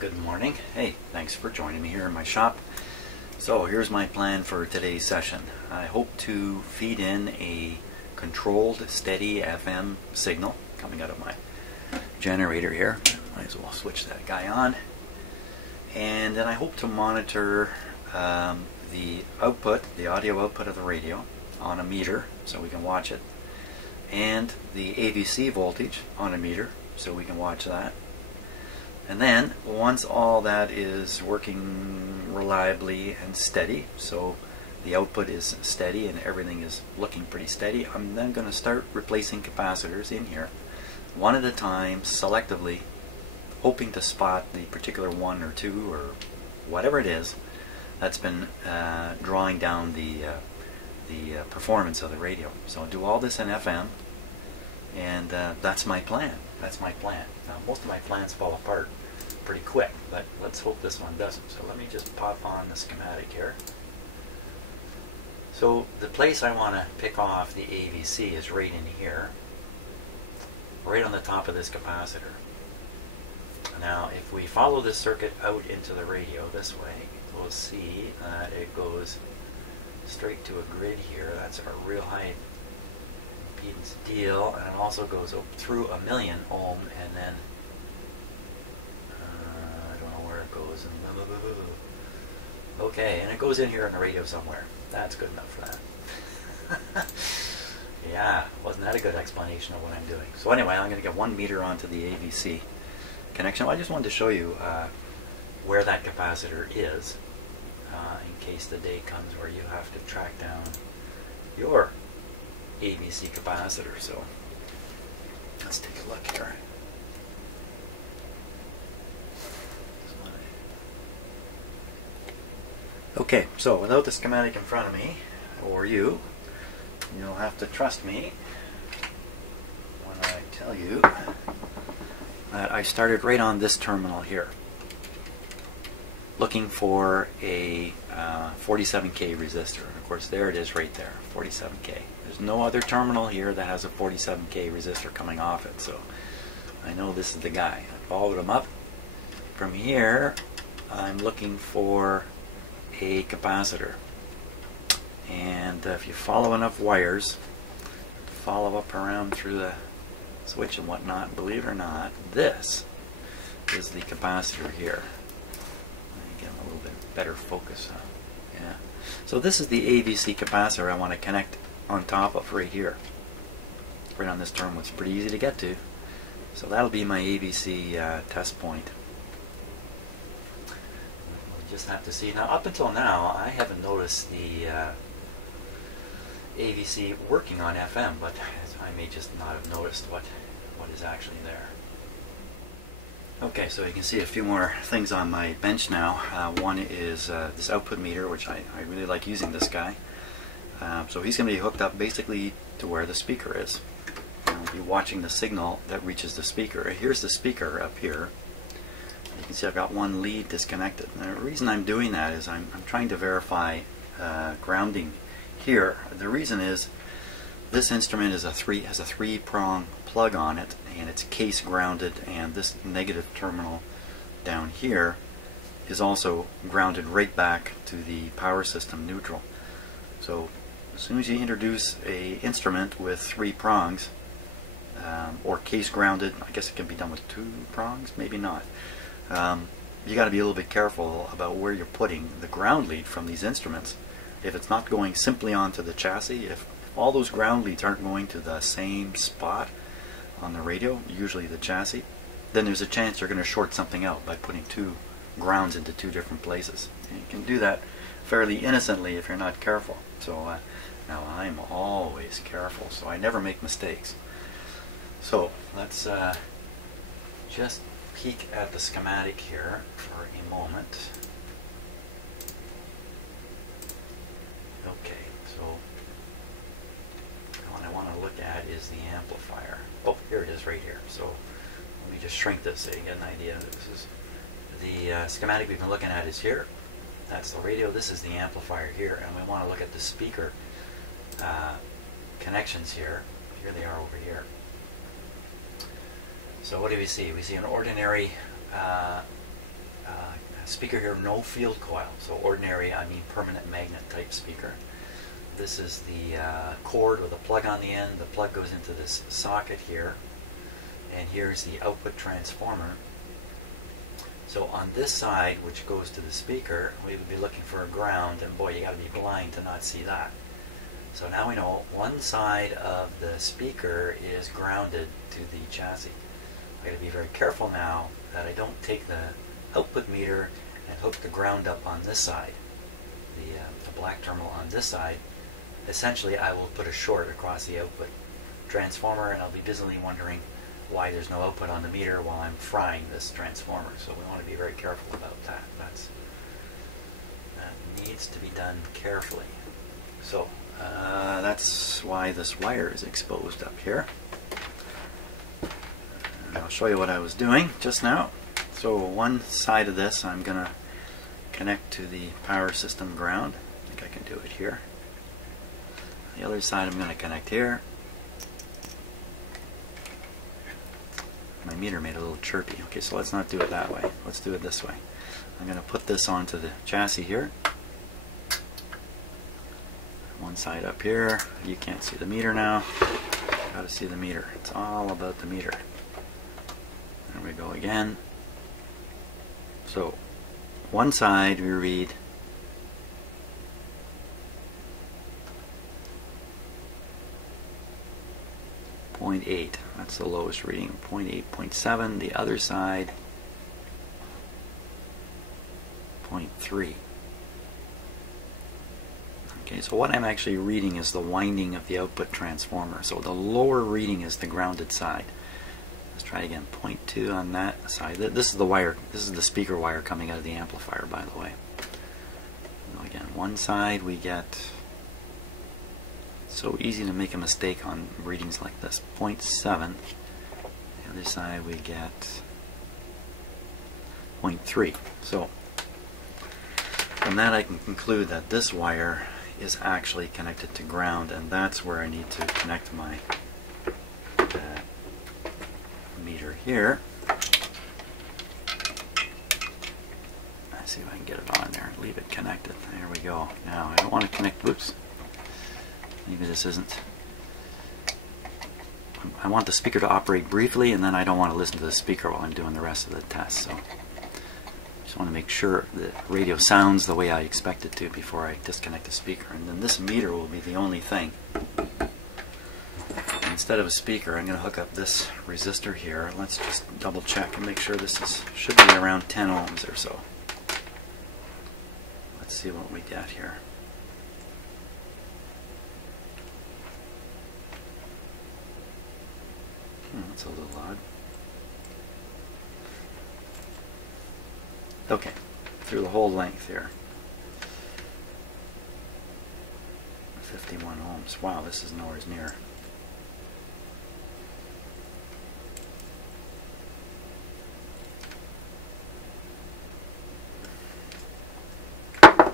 good morning. Hey, thanks for joining me here in my shop. So here's my plan for today's session. I hope to feed in a controlled, steady FM signal coming out of my generator here. Might as well switch that guy on. And then I hope to monitor the output, the audio output of the radio on a meter so we can watch it, and the AVC voltage on a meter so we can watch that. And then once all that is working reliably and steady, so the output is steady and everything is looking pretty steady, I'm then going to start replacing capacitors in here one at a time, selectively, hoping to spot the particular one or two or whatever it is that's been drawing down the performance of the radio. So I'll do all this in FM, and that's my plan. That's my plan. Now, most of my plans fall apart pretty quick, but let's hope this one doesn't. So let me just pop on the schematic here. So the place I want to pick off the AVC is right in here, right on the top of this capacitor. Now if we follow this circuit out into the radio this way, we'll see that it goes straight to a grid here. That's our real high impedance deal, and it also goes up through 1,000,000 ohm, and then I don't know where it goes. Okay, and it goes in here in the radio somewhere. That's good enough for that. Yeah, wasn't that a good explanation of what I'm doing? So anyway, I'm going to get 1 meter onto the AVC connection. I just wanted to show you where that capacitor is, in case the day comes where you have to track down your AVC capacitor. So let's take a look here. Okay, so without the schematic in front of me, or you'll have to trust me when I tell you that I started right on this terminal here, looking for a 47K resistor. And of course, there it is right there, 47K. There's no other terminal here that has a 47K resistor coming off it, so I know this is the guy. I followed him up. From here, I'm looking for a capacitor. And if you follow enough wires, follow up around through the switch and whatnot, believe it or not, this is the capacitor here. Let me get a little bit better focus on. Yeah. So this is the AVC capacitor I want to connect on top of right here. Right on this terminal. It's pretty easy to get to. So that'll be my AVC test point. We'll just have to see. Now, up until now, I haven't noticed the AVC working on FM, but I may just not have noticed what is actually there. Okay, so you can see a few more things on my bench now. One is this output meter, which I really like using this guy. So he's going to be hooked up basically to where the speaker is. I'll be watching the signal that reaches the speaker. Here's the speaker up here. You can see I've got one lead disconnected. And the reason I'm doing that is I'm trying to verify grounding here. The reason is this instrument has a three-prong plug on it, and it's case grounded, and this negative terminal down here is also grounded right back to the power system neutral. So as soon as you introduce a instrument with 3 prongs, or case grounded, I guess it can be done with 2 prongs, maybe not. You got to be a little bit careful about where you're putting the ground lead from these instruments. If it's not going simply onto the chassis, if all those ground leads aren't going to the same spot on the radio, usually the chassis, then there's a chance you're going to short something out by putting 2 grounds into 2 different places. And you can do that fairly innocently if you're not careful. So now I'm always careful, so I never make mistakes. So let's just peek at the schematic here for a moment. Okay, so what I want to look at is the amplifier. Oh, here it is right here. So let me just shrink this so you get an idea. This is the schematic we've been looking at is here. That's the radio. This is the amplifier here, and we want to look at the speaker connections here. Here they are over here. So what do we see? We see an ordinary speaker here, no field coil. So ordinary, I mean permanent magnet type speaker. This is the cord with a plug on the end. The plug goes into this socket here. And here's the output transformer. So on this side, which goes to the speaker, we would be looking for a ground, and boy, you got to be blind to not see that. So now we know one side of the speaker is grounded to the chassis. I got to be very careful now that I don't take the output meter and hook the ground up on this side, the black terminal on this side. Essentially, I will put a short across the output transformer, and I'll be busily wondering why there's no output on the meter while I'm frying this transformer. So we want to be very careful about that. That needs to be done carefully. So that's why this wire is exposed up here. And I'll show you what I was doing just now. So one side of this I'm going to connect to the power system ground. I think I can do it here. The other side I'm going to connect here. My meter made a little chirpy. Okay, so let's not do it that way. Let's do it this way. I'm going to put this onto the chassis here. One side up here. You can't see the meter now. Got to see the meter. It's all about the meter. There we go again. So one side we read 0.8. That's the lowest reading. 0.8, 0.7. The other side 0.3. Okay, so what I'm actually reading is the winding of the output transformer. So the lower reading is the grounded side. Let's try again. 0.2 on that side. This is the wire. This is the speaker wire coming out of the amplifier, by the way. So again, one side we get. So easy to make a mistake on readings like this. 0.7. The other side we get 0.3. So from that I can conclude that this wire is actually connected to ground, and that's where I need to connect my meter here. Let's see if I can get it on there and leave it connected. There we go. Now I don't want to connect, oops. Maybe this isn't. I want the speaker to operate briefly, and then I don't want to listen to the speaker while I'm doing the rest of the test. So just want to make sure the radio sounds the way I expect it to before I disconnect the speaker. And then this meter will be the only thing. Instead of a speaker, I'm going to hook up this resistor here. Let's just double check and make sure this should be around 10 ohms or so. Let's see what we get here. That's a little odd. Okay, through the whole length here. 51 ohms. Wow, this is nowhere near. Okay,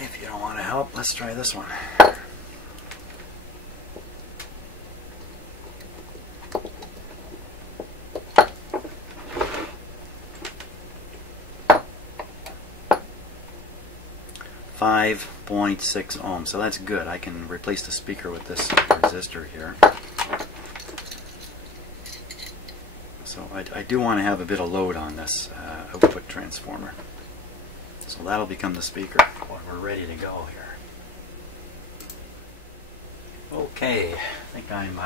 if you don't want to help, let's try this one. .6 ohms, so that's good. I can replace the speaker with this resistor here. So I do want to have a bit of load on this output transformer. So that'll become the speaker when we're ready to go here. Okay, I think I'm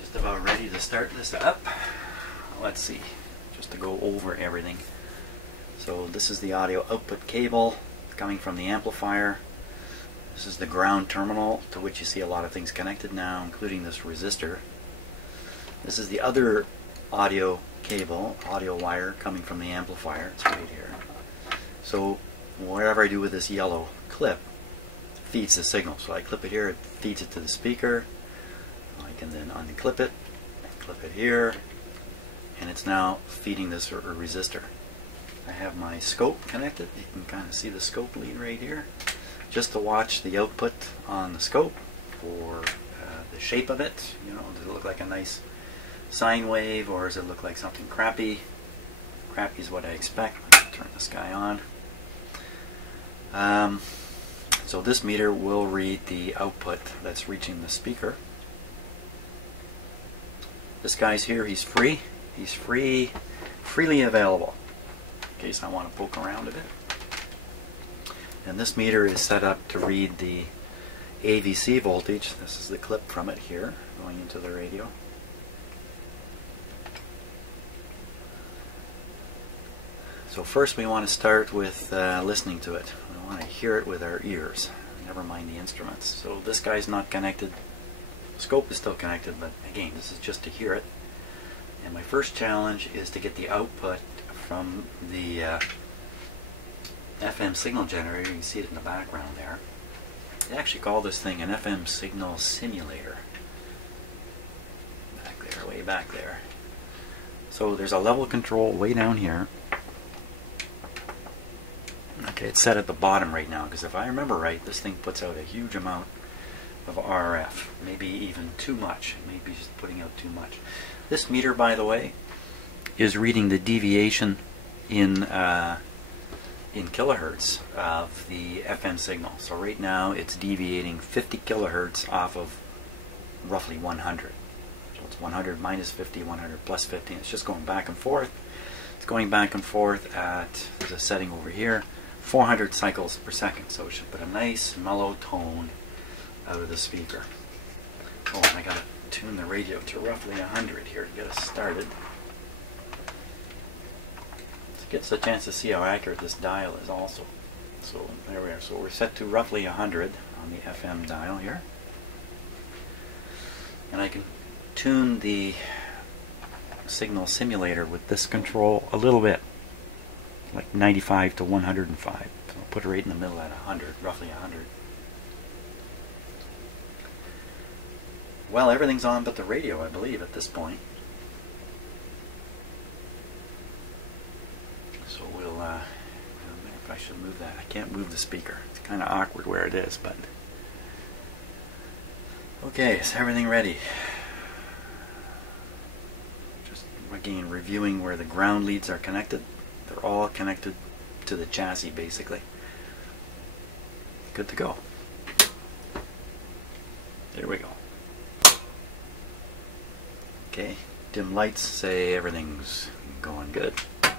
just about ready to start this up. Let's see, just to go over everything. So this is the audio output cable coming from the amplifier. This is the ground terminal to which you see a lot of things connected now, including this resistor. This is the other audio cable, audio wire coming from the amplifier. It's right here. So whatever I do with this yellow clip feeds the signal. So I clip it here, it feeds it to the speaker. I can then unclip it, clip it here, and it's now feeding this resistor. I have my scope connected. You can kind of see the scope lead right here. Just to watch the output on the scope for the shape of it. You know, does it look like a nice sine wave, or does it look like something crappy? Crappy is what I expect. Turn this guy on. So this meter will read the output that's reaching the speaker. This guy's here, he's free. He's freely available in case I want to poke around a bit. And this meter is set up to read the AVC voltage. This is the clip from it here, going into the radio. So first we want to start with listening to it. We want to hear it with our ears, never mind the instruments. So this guy's not connected. The scope is still connected, but again, this is just to hear it. And my first challenge is to get the output from the FM signal generator. You can see it in the background there. They actually call this thing an FM signal simulator. Back there, way back there. So there's a level control way down here. Okay, it's set at the bottom right now, because if I remember right, this thing puts out a huge amount of RF, maybe even too much, maybe just putting out too much. This meter, by the way, is reading the deviation in kilohertz of the FM signal. So right now it's deviating 50 kilohertz off of roughly 100. So it's 100 minus 50, 100 plus 50. It's just going back and forth. It's going back and forth at, there's a setting over here, 400 cycles per second. So it should put a nice mellow tone out of the speaker. Oh, and I gotta tune the radio to roughly 100 here to get us started. This gets a chance to see how accurate this dial is also. So there we are. So we're set to roughly 100 on the FM dial here. And I can tune the signal simulator with this control a little bit, like 95 to 105. So I'll put it right in the middle at 100, roughly 100. Well, everything's on but the radio, I believe, at this point. So we'll, if I should move that. I can't move the speaker. It's kind of awkward where it is, but... Okay, is everything ready? Just, again, reviewing where the ground leads are connected. They're all connected to the chassis, basically. Good to go. There we go. Okay, dim lights say everything's going good. Okay,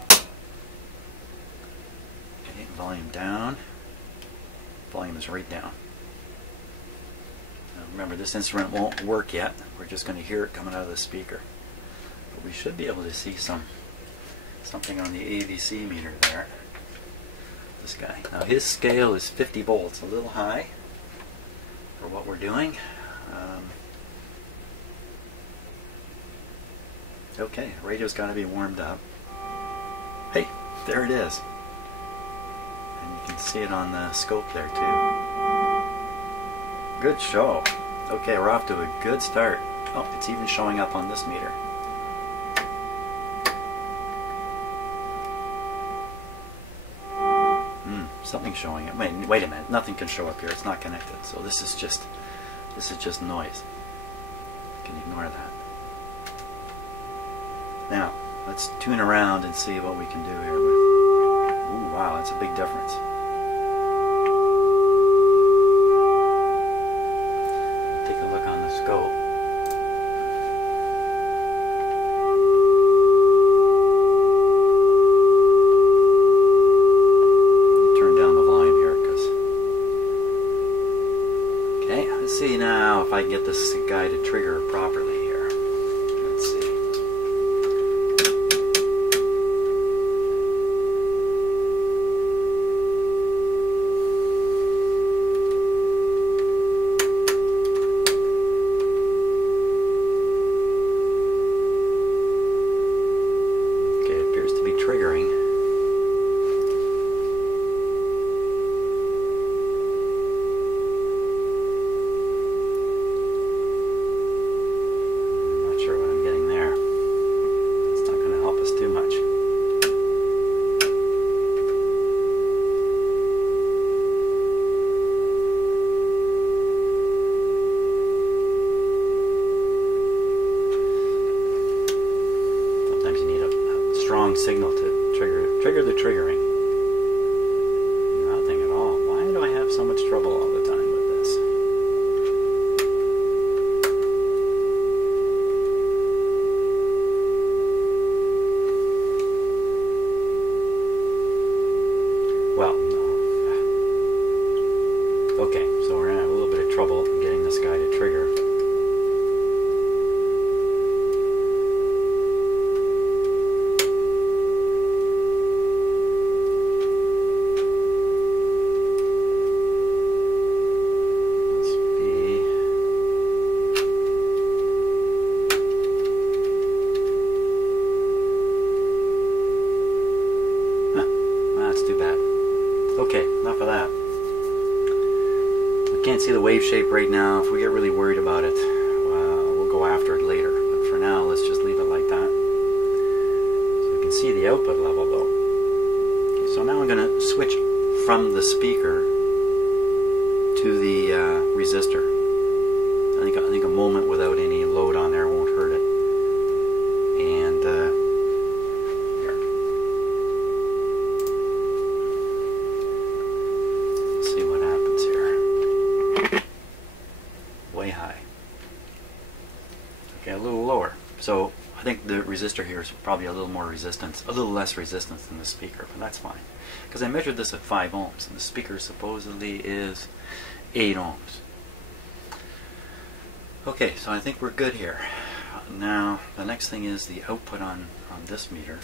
volume down. Volume is right down. Now remember, this instrument won't work yet. We're just going to hear it coming out of the speaker. But we should be able to see something on the AVC meter there. This guy. Now his scale is 50 volts, a little high for what we're doing. Okay, radio's got to be warmed up. Hey, there it is. And you can see it on the scope there too. Good show. Okay, we're off to a good start. Oh, it's even showing up on this meter. Something's showing up. Wait a minute. Nothing can show up here. It's not connected. So this is just noise. You can ignore that. Now, let's tune around and see what we can do here with... Ooh, wow, that's a big difference. Take a look on the scope. Turn down the volume here, because... Okay, let's see now if I can get this guy to trigger properly here. Let's see. wrong signal to trigger the triggering. Nothing at all. Why do I have so much trouble all the time with this? Well, no. Okay, so we're gonna have a little bit of trouble getting this guy to trigger. Can't see the wave shape right now. If we get really worried about it, we'll go after it later. But for now, let's just leave it like that. So you can see the output level though. Okay, so now I'm going to switch from the speaker to the resistor. I think a moment without any load on there won't hurt it. And here. Let's see what happens here. Way high. Okay, a little lower. So I think the resistor here is probably a little more resistance, a little less resistance than the speaker, but that's fine. Because I measured this at 5 ohms, and the speaker supposedly is 8 ohms. Okay, so I think we're good here. Now, the next thing is the output on this meter.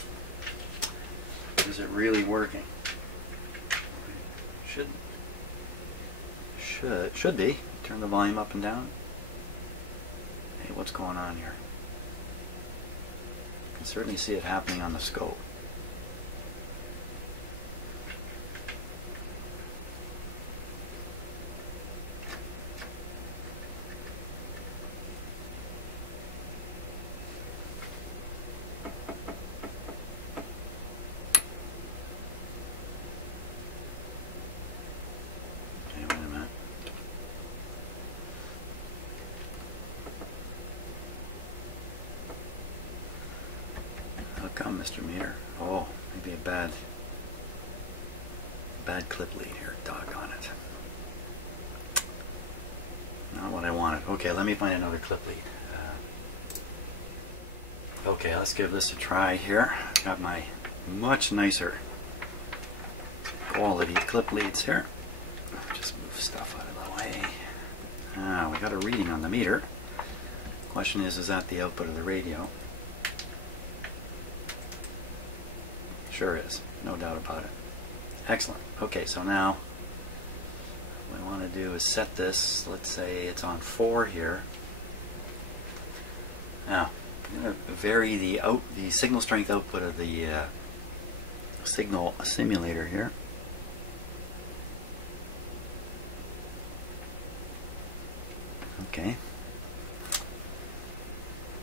Is it really working? Should be. Turn the volume up and down. Hey, what's going on here? You can certainly see it happening on the scope. Come, Mr. Meter. Oh, maybe a bad clip lead here. Doggone it. Not what I wanted. Okay, let me find another clip lead. Okay, let's give this a try here. Got my much nicer quality clip leads here. Just move stuff out of the way. We got a reading on the meter. Question is that the output of the radio? Sure is, no doubt about it. Excellent. Okay, so now what I want to do is set this, let's say it's on 4 here. Now, I'm going to vary the signal strength output of the signal simulator here. Okay.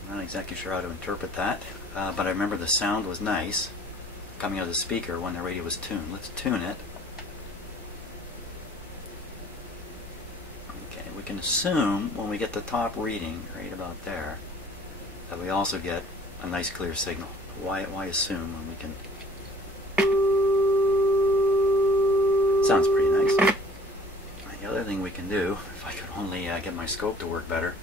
I'm not exactly sure how to interpret that, but I remember the sound was nice coming out of the speaker when the radio was tuned. Let's tune it. Okay, we can assume when we get the top reading right about there that we also get a nice clear signal. Why assume when we can? Sounds pretty nice. The other thing we can do, if I could only get my scope to work better,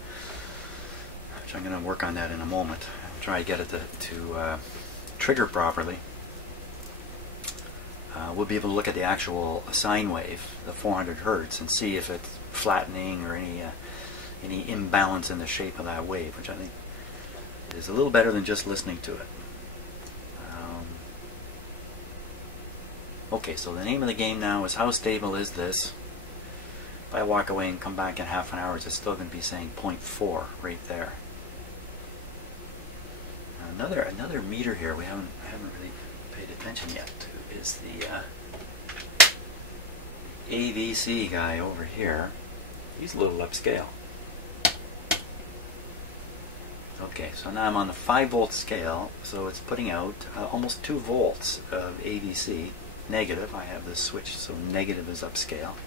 which I'm going to work on that in a moment, I'll try to get it to trigger properly. We'll be able to look at the actual sine wave, the 400 Hertz, and see if it's flattening or any imbalance in the shape of that wave, which I think is a little better than just listening to it. Okay, so the name of the game now is how stable is this? If I walk away and come back in half an hour, it's still going to be saying 0.4 right there. Another meter here we haven't really paid attention yet to is the AVC guy over here. He's a little upscale. Okay, so now I'm on the 5 volt scale, so it's putting out almost 2 volts of AVC, negative. I have this switch, so negative is upscale.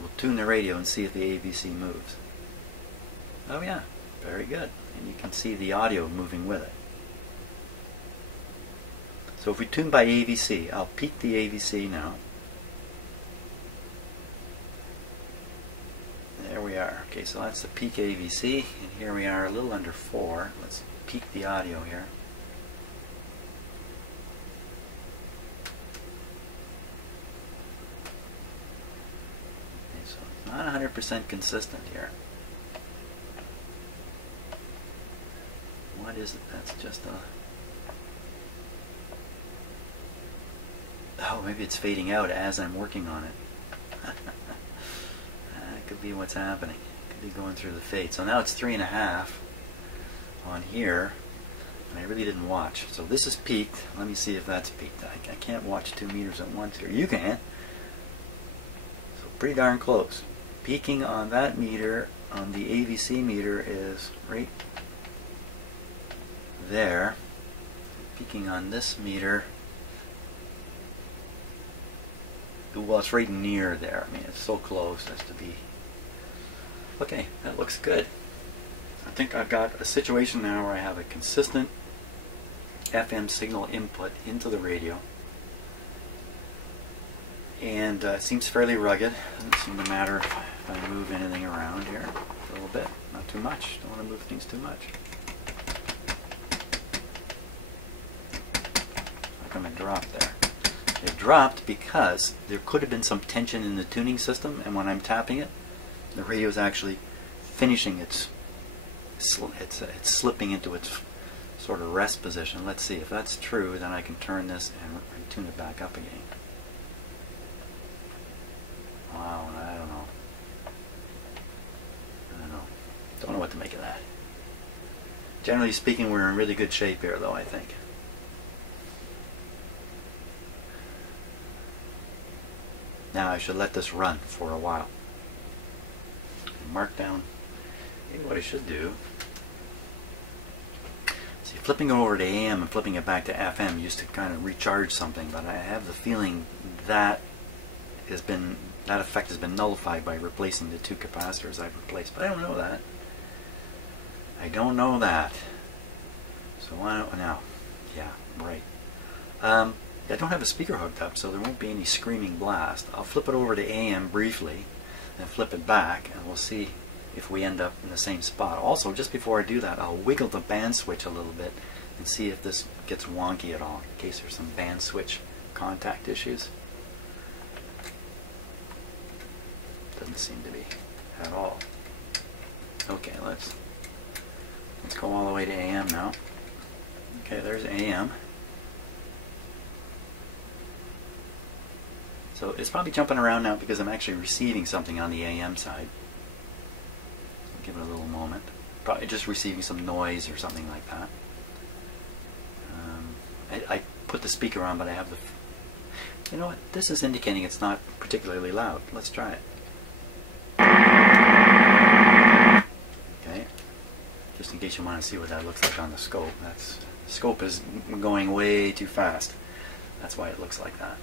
We'll tune the radio and see if the AVC moves. Oh yeah, very good. And you can see the audio moving with it. So if we tune by AVC, I'll peak the AVC now. There we are. Okay, so that's the peak AVC, and here we are a little under 4. Let's peak the audio here. Okay, so it's not 100% consistent here. What is it? That's just a... Oh, maybe it's fading out as I'm working on it. That could be what's happening. Could be going through the fade. So now it's 3.5 on here, and I really didn't watch. So this is peaked. Let me see if that's peaked. I can't watch 2 meters at once here. You can. So pretty darn close. Peaking on that meter, on the AVC meter, is right there. Peaking on this meter, well, it's right near there. I mean, it's so close as to be. Okay, that looks good. I think I've got a situation now where I have a consistent FM signal input into the radio, and it seems fairly rugged. Doesn't seem to matter if I move anything around here a little bit. Not too much. Don't want to move things too much. How come it dropped there? It dropped because there could have been some tension in the tuning system, and when I'm tapping it, the radio is actually finishing it's slipping into its sort of rest position. Let's see if that's true. Then I can turn this and tune it back up again. Wow, I don't know. Don't know what to make of that. Generally speaking, we're in really good shape here, though, I think. Now I should let this run for a while. Mark down. Maybe what I should do. See, flipping over to AM and flipping it back to FM used to kind of recharge something, but I have the feeling that that effect has been nullified by replacing the 2 capacitors I've replaced. But I don't know that. I don't know that. So why don't now? Yeah, right. I don't have a speaker hooked up, so there won't be any screaming blast. I'll flip it over to AM briefly and flip it back, and we'll see if we end up in the same spot. Also, just before I do that, I'll wiggle the band switch a little bit and see if this gets wonky at all, in case there's some band switch contact issues. Doesn't seem to be at all. Okay, let's go all the way to AM now. Okay, there's AM. So it's probably jumping around now because I'm actually receiving something on the AM side. I'll give it a little moment. Probably just receiving some noise or something like that. I put the speaker on, but I have the... You know what? This is indicating it's not particularly loud. Let's try it. Okay. Just in case you want to see what that looks like on the scope. The scope is going way too fast. That's why it looks like that.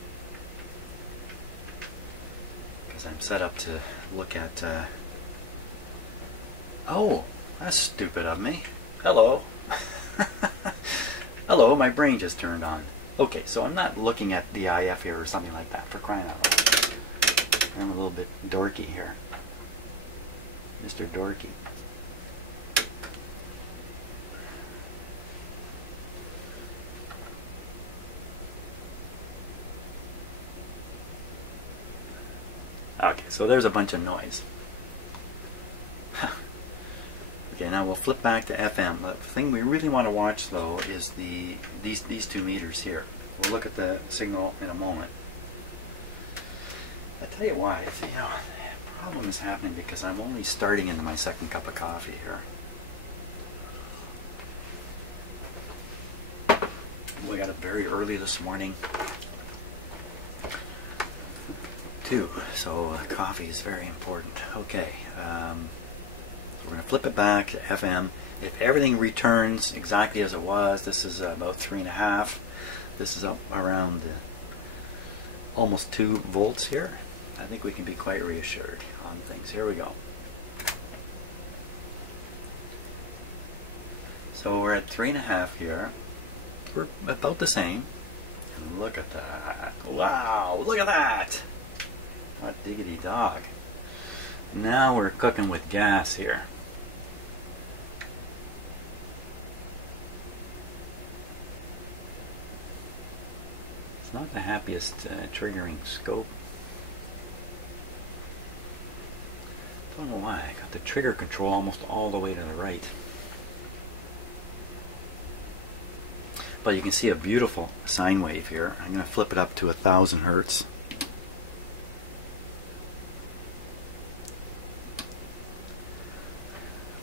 I'm set up to look at oh, that's stupid of me. Hello. Hello, my brain just turned on. Okay, so I'm not looking at the IF here or something like that, for crying out loud. I'm a little bit dorky here. Mr. Dorky. Okay, so there's a bunch of noise. Okay, now we'll flip back to FM. The thing we really want to watch, though, is these 2 meters here. We'll look at the signal in a moment. I tell you why. You know, the problem is happening because I'm only starting into my 2nd cup of coffee here. We got up very early this morning. Too. So coffee is very important. Okay, so we're going to flip it back to FM. If everything returns exactly as it was, this is about 3.5. This is up around almost 2 volts here. I think we can be quite reassured on things. Here we go. So we're at 3.5 here. We're about the same. And look at that. Wow, look at that. Hot diggity dog. Now we're cooking with gas here. It's not the happiest triggering scope. Don't know why. I got the trigger control almost all the way to the right. But you can see a beautiful sine wave here. I'm going to flip it up to 1000 hertz.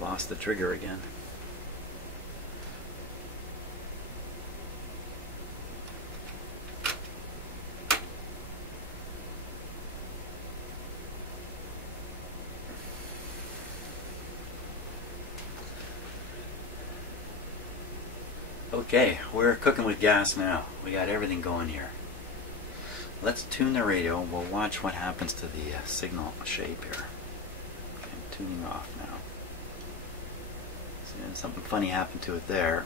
Lost the trigger again. Okay, we're cooking with gas now. We got everything going here. Let's tune the radio. We'll watch what happens to the signal shape here. Okay, tuning off now. See, something funny happened to it there.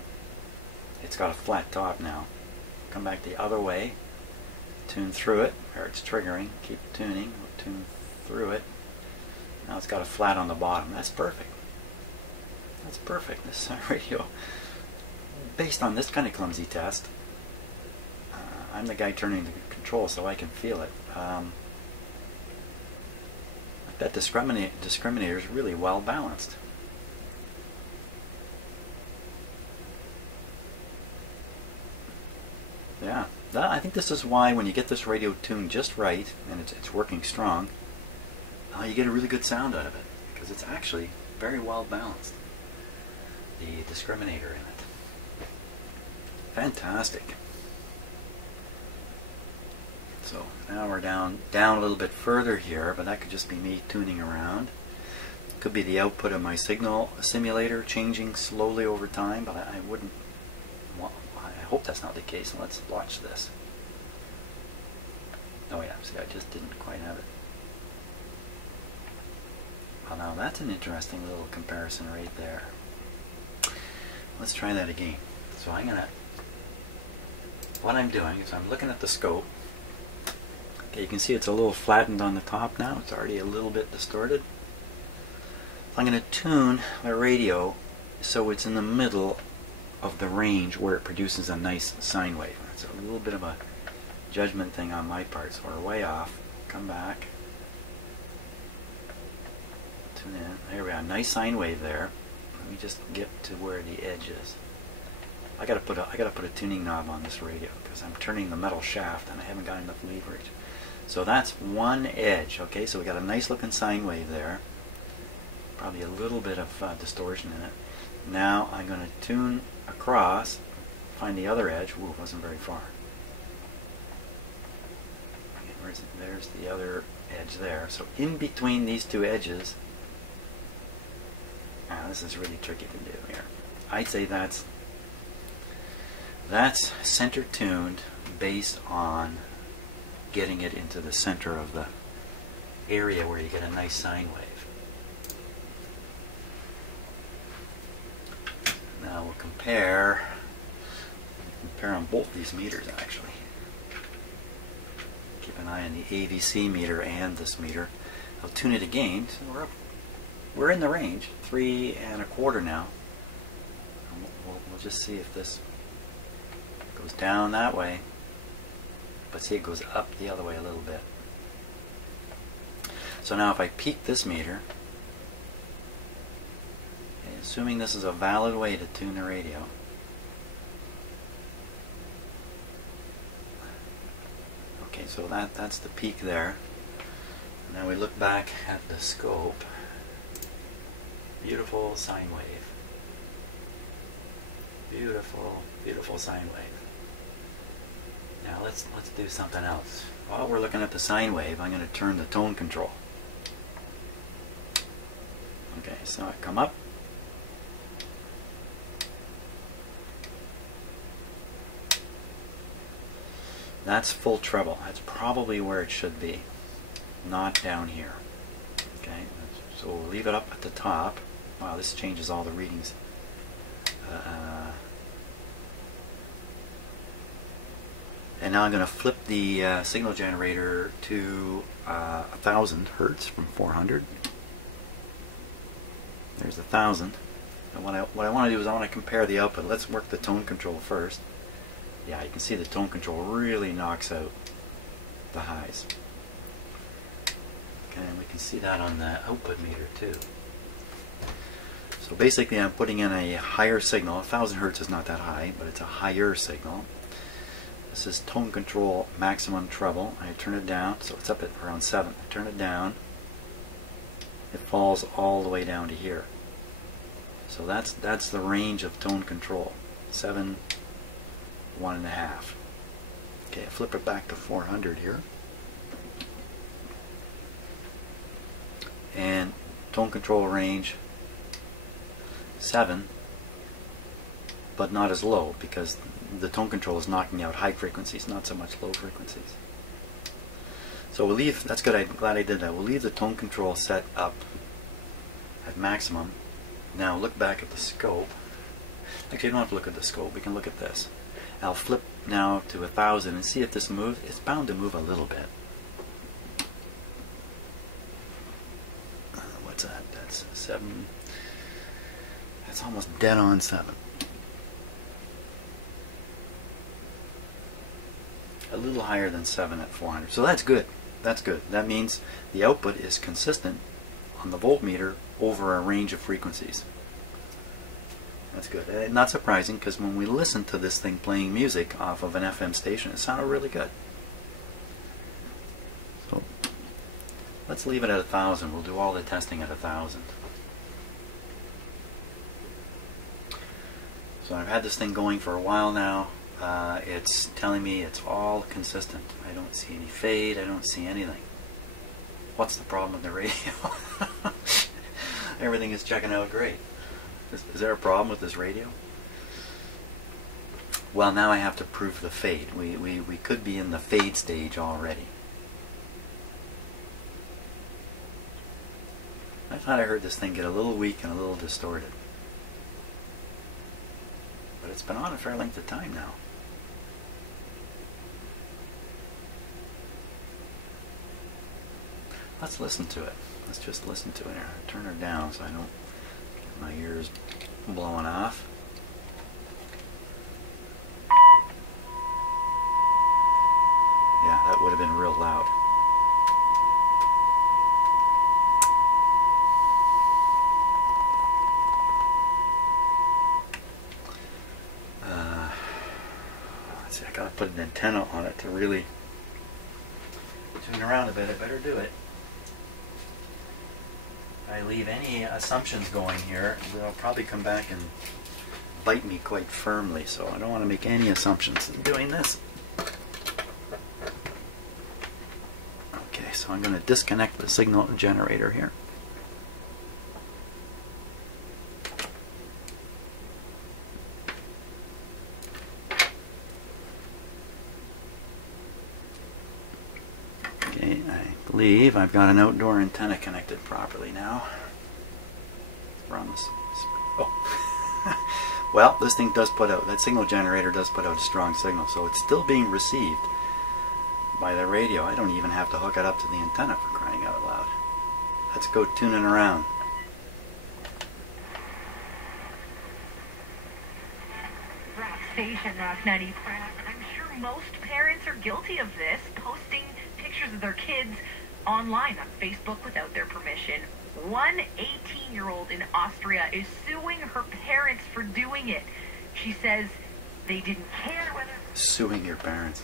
It's got a flat top now. Come back the other way. Tune through it, or it's triggering. Keep tuning. We'll tune through it. Now it's got a flat on the bottom. That's perfect. That's perfect. This radio. Based on this kind of clumsy test, I'm the guy turning the control so I can feel it. That discriminator is really well balanced. Yeah, I think this is why when you get this radio tuned just right and it's working strong, you get a really good sound out of it because it's actually very well balanced. The discriminator in it. Fantastic. So now we're down a little bit further here, but that could just be me tuning around. Could be the output of my signal simulator changing slowly over time, but I wouldn't. Well, I hope that's not the case. Let's watch this. Oh yeah, see, I just didn't quite have it. Well, now that's an interesting little comparison right there. Let's try that again. So what I'm doing is I'm looking at the scope. Okay, you can see it's a little flattened on the top now. It's already a little bit distorted. I'm going to tune the radio so it's in the middle of the range where it produces a nice sine wave. It's a little bit of a judgment thing on my part, so we're way off. Come back. Tune in. There we are. Nice sine wave there. Let me just get to where the edge is. I gotta put a tuning knob on this radio because I'm turning the metal shaft and I haven't got enough leverage. So that's one edge. Okay, so we got a nice looking sine wave there. Probably a little bit of distortion in it. Now I'm going to tune across, find the other edge. Ooh, it wasn't very far. Okay, where's it? There's the other edge there. So in between these two edges, this is really tricky to do here. I'd say that's center tuned based on getting it into the center of the area where you get a nice sine wave. Now we'll compare on both these meters actually. Keep an eye on the AVC meter and this meter. I'll tune it again. So we're in the range, 3 1/4 now. We'll just see if this goes down that way, but see it goes up the other way a little bit. So now if I peak this meter, okay, assuming this is a valid way to tune the radio, okay, so that's the peak there. Now we look back at the scope. Beautiful sine wave. Beautiful, beautiful sine wave. Now let's do something else. While we're looking at the sine wave, I'm going to turn the tone control. Okay, so I come up. That's full treble. That's probably where it should be, not down here. Okay, so we'll leave it up at the top. Wow, this changes all the readings. And now I'm going to flip the signal generator to 1000 hertz from 400. There's 1000. And what I want to do is I want to compare the output. Let's work the tone control first. Yeah, you can see the tone control really knocks out the highs. Okay, and we can see that on the output meter too. So basically I'm putting in a higher signal. 1000 hertz is not that high, but it's a higher signal. This is tone control maximum treble. I turn it down, so it's up at around 7. I turn it down. It falls all the way down to here. So that's the range of tone control. 7, 1.5. Okay, I flip it back to 400 here. And tone control range 7, but not as low, because the tone control is knocking out high frequencies, not so much low frequencies. So we'll leave, that's good, I'm glad I did that. We'll leave the tone control set up at maximum. Now look back at the scope. Actually, you don't have to look at the scope, we can look at this. I'll flip now to 1000 and see if this moves. It's bound to move a little bit. What's that? That's 7. That's almost dead on 7. A little higher than 7 at 400. So that's good. That's good. That means the output is consistent on the voltmeter over a range of frequencies. That's good. Not surprising, because when we listened to this thing playing music off of an FM station, it sounded really good. So let's leave it at 1000. We'll do all the testing at 1000. So I've had this thing going for a while now. It's telling me it's all consistent. I don't see any fade. I don't see anything. What's the problem with the radio? Everything is checking out great. Is there a problem with this radio? Well, now I have to prove the fade. We could be in the fade stage already. I thought I heard this thing get a little weak and a little distorted. But it's been on a fair length of time now. Let's listen to it. Let's just listen to it here. Turn her down so I don't get my ears blowing off. Yeah, that would have been real loud. Let's see, I gotta put an antenna on it to really tune around a bit. I better do it. If I leave any assumptions going here, they'll probably come back and bite me quite firmly, so I don't want to make any assumptions in doing this. Okay, so I'm going to disconnect the signal generator here. Okay, I believe I've got an outdoor antenna connected properly now. We're on this. Oh. Well, this thing does put out, that signal generator does put out a strong signal, so it's still being received by the radio. I don't even have to hook it up to the antenna, for crying out loud. Let's go tuning around. Rock Station, Rock 90. I'm sure most parents are guilty of this, posting pictures of their kids online on Facebook without their permission. One 18-year-old in Austria is suing her parents for doing it. She says they didn't care whether... Suing your parents.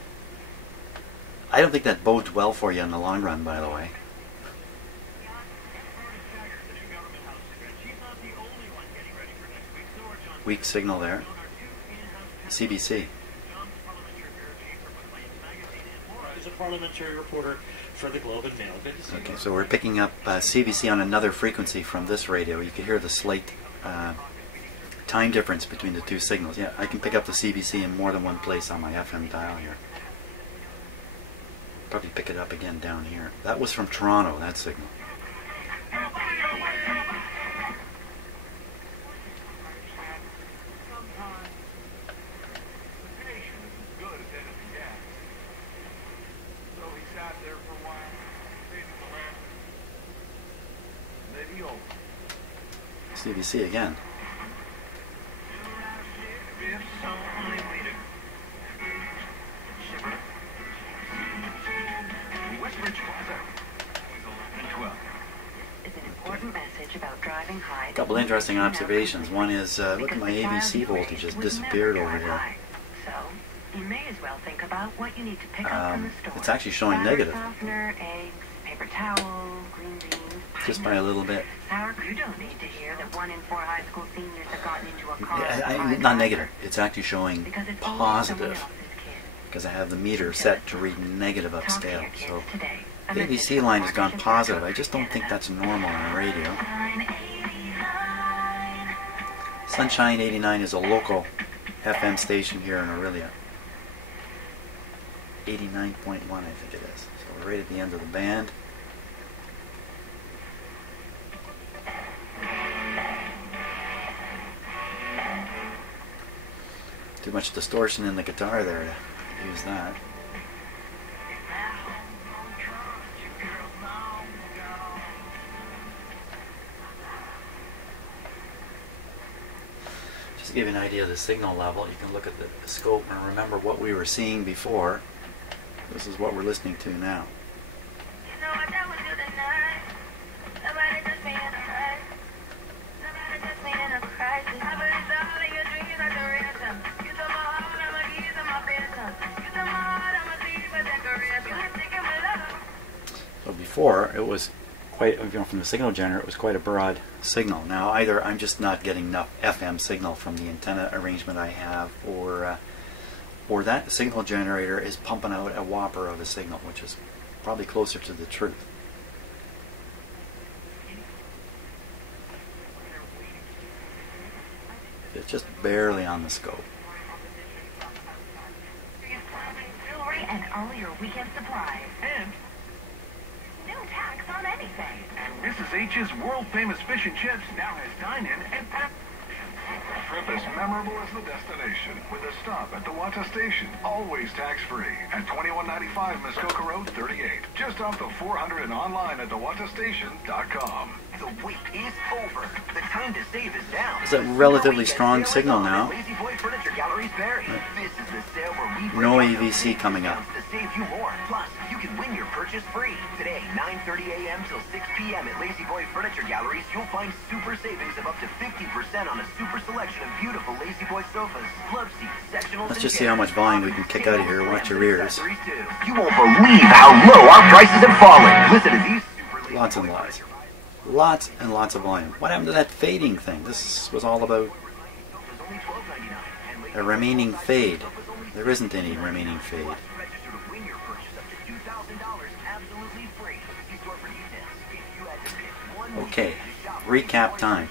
I don't think that bodes well for you in the long run, by the way. Weak signal there. CBC. Is a parliamentary reporter for the Globe and Mail. Okay, so we're picking up CBC on another frequency from this radio. You can hear the slight time difference between the two signals. Yeah, I can pick up the CBC in more than one place on my FM dial here. Probably pick it up again down here. That was from Toronto, that signal. CBC again. A couple interesting observations. One is, look at my ABC voltage has disappeared over here. So you may as well think about what you need to pick up from the store. It's actually showing negative. Softener, eggs, paper towel, green beans. Just by a little bit. You don't need to hear that 1 in 4 high school seniors have gotten into a car. Not negative. It's actually showing positive. Because I have the meter set to read negative upscale. So the ABC line has gone positive. I just don't think that's normal on the radio. Sunshine 89 is a local FM station here in Aurelia. 89.1 I think it is. So we're right at the end of the band. Too much distortion in the guitar there to use that. Just to give you an idea of the signal level, you can look at the scope and remember what we were seeing before. This is what we're listening to now. So before, it was quite, from the signal generator, it was quite a broad signal. Now either I'm just not getting enough FM signal from the antenna arrangement I have, or that signal generator is pumping out a whopper of a signal, which is probably closer to the truth. It's just barely on the scope. Jewelry and all your weekend supplies. And No tax on anything. Mrs. H's world-famous fish and chips now has dine-in and Trip as memorable as the destination with a stop at the Wata Station. Always tax-free at 2195 Muskoka Road 38. Just off the 400 and online at thewatastation.com. The wait is over. The time to save is now. It's a relatively strong signal now. Lazy Boy Furniture Galleries Barrie. This is the sale where we No AVC coming up. to save you more. Plus, you can win your purchase free. Today, 9:30 a.m. till 6 p.m. at Lazy Boy Furniture Galleries, you'll find super savings of up to 50% on a super selection of beautiful Lazy Boy sofas, love seats, sectionals. Let's just see how much volume we can kick out of here. Watch your ears. You won't believe how low our prices have fallen. Listen to these super Lazy Lots and Boy lots. Furniture Lots and lots of volume. What happened to that fading thing? This was all about a remaining fade. There isn't any remaining fade. Okay, recap time.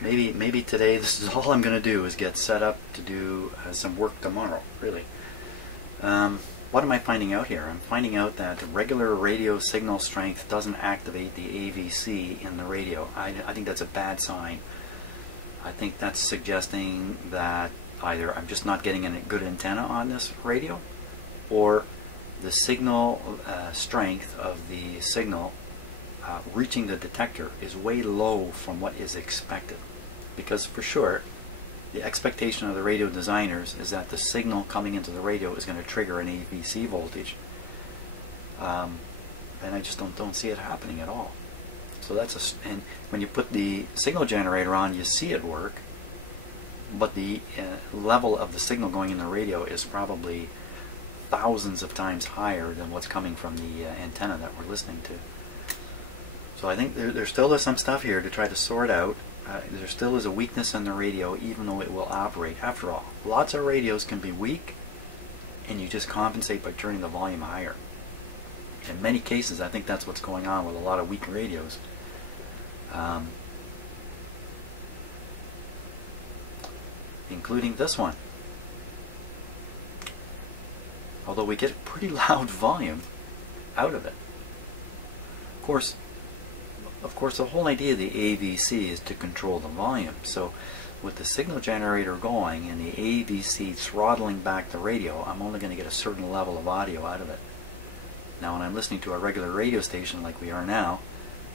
maybe today this is all I'm going to do is get set up to do some work tomorrow, really. What am I finding out here? I'm finding out that regular radio signal strength doesn't activate the AVC in the radio. I think that's a bad sign. I think that's suggesting that either I'm just not getting a good antenna on this radio, or the signal strength of the signal reaching the detector is way low from what is expected. Because for sure, the expectation of the radio designers is that the signal coming into the radio is going to trigger an AVC voltage, and I just don't see it happening at all. So that's and when you put the signal generator on, you see it work, but the level of the signal going in the radio is probably thousands of times higher than what's coming from the antenna that we're listening to. So I think there still is some stuff here to try to sort out. There still is a weakness in the radio, even though it will operate. After all, lots of radios can be weak, and you just compensate by turning the volume higher. In many cases, I think that's what's going on with a lot of weak radios. Including this one. Although we get a pretty loud volume out of it. Of course, the whole idea of the AVC is to control the volume. So with the signal generator going and the AVC throttling back the radio, I'm only going to get a certain level of audio out of it. Now when I'm listening to a regular radio station like we are now,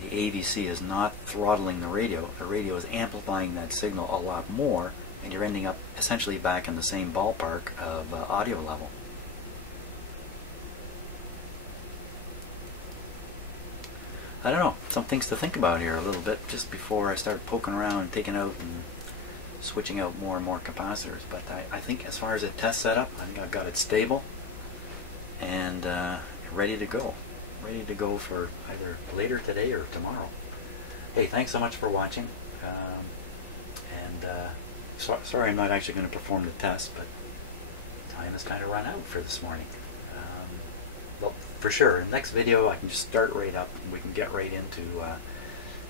the AVC is not throttling the radio. The radio is amplifying that signal a lot more, and you're ending up essentially back in the same ballpark of audio level. I don't know, some things to think about here a little bit just before I start poking around, taking out and switching out more and more capacitors. But I think as far as a test setup, I think I've got it stable and ready to go. Ready to go for either later today or tomorrow. Hey, thanks so much for watching. Sorry I'm not actually going to perform the test, but time has kind of run out for this morning. Well, for sure, in the next video I can just start right up and we can get right into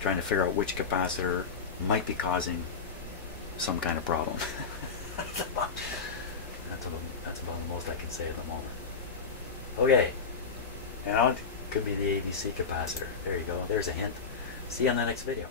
trying to figure out which capacitor might be causing some kind of problem. That's about the most I can say at the moment. Okay, and it could be the AVC capacitor. There you go, there's a hint. See you on the next video.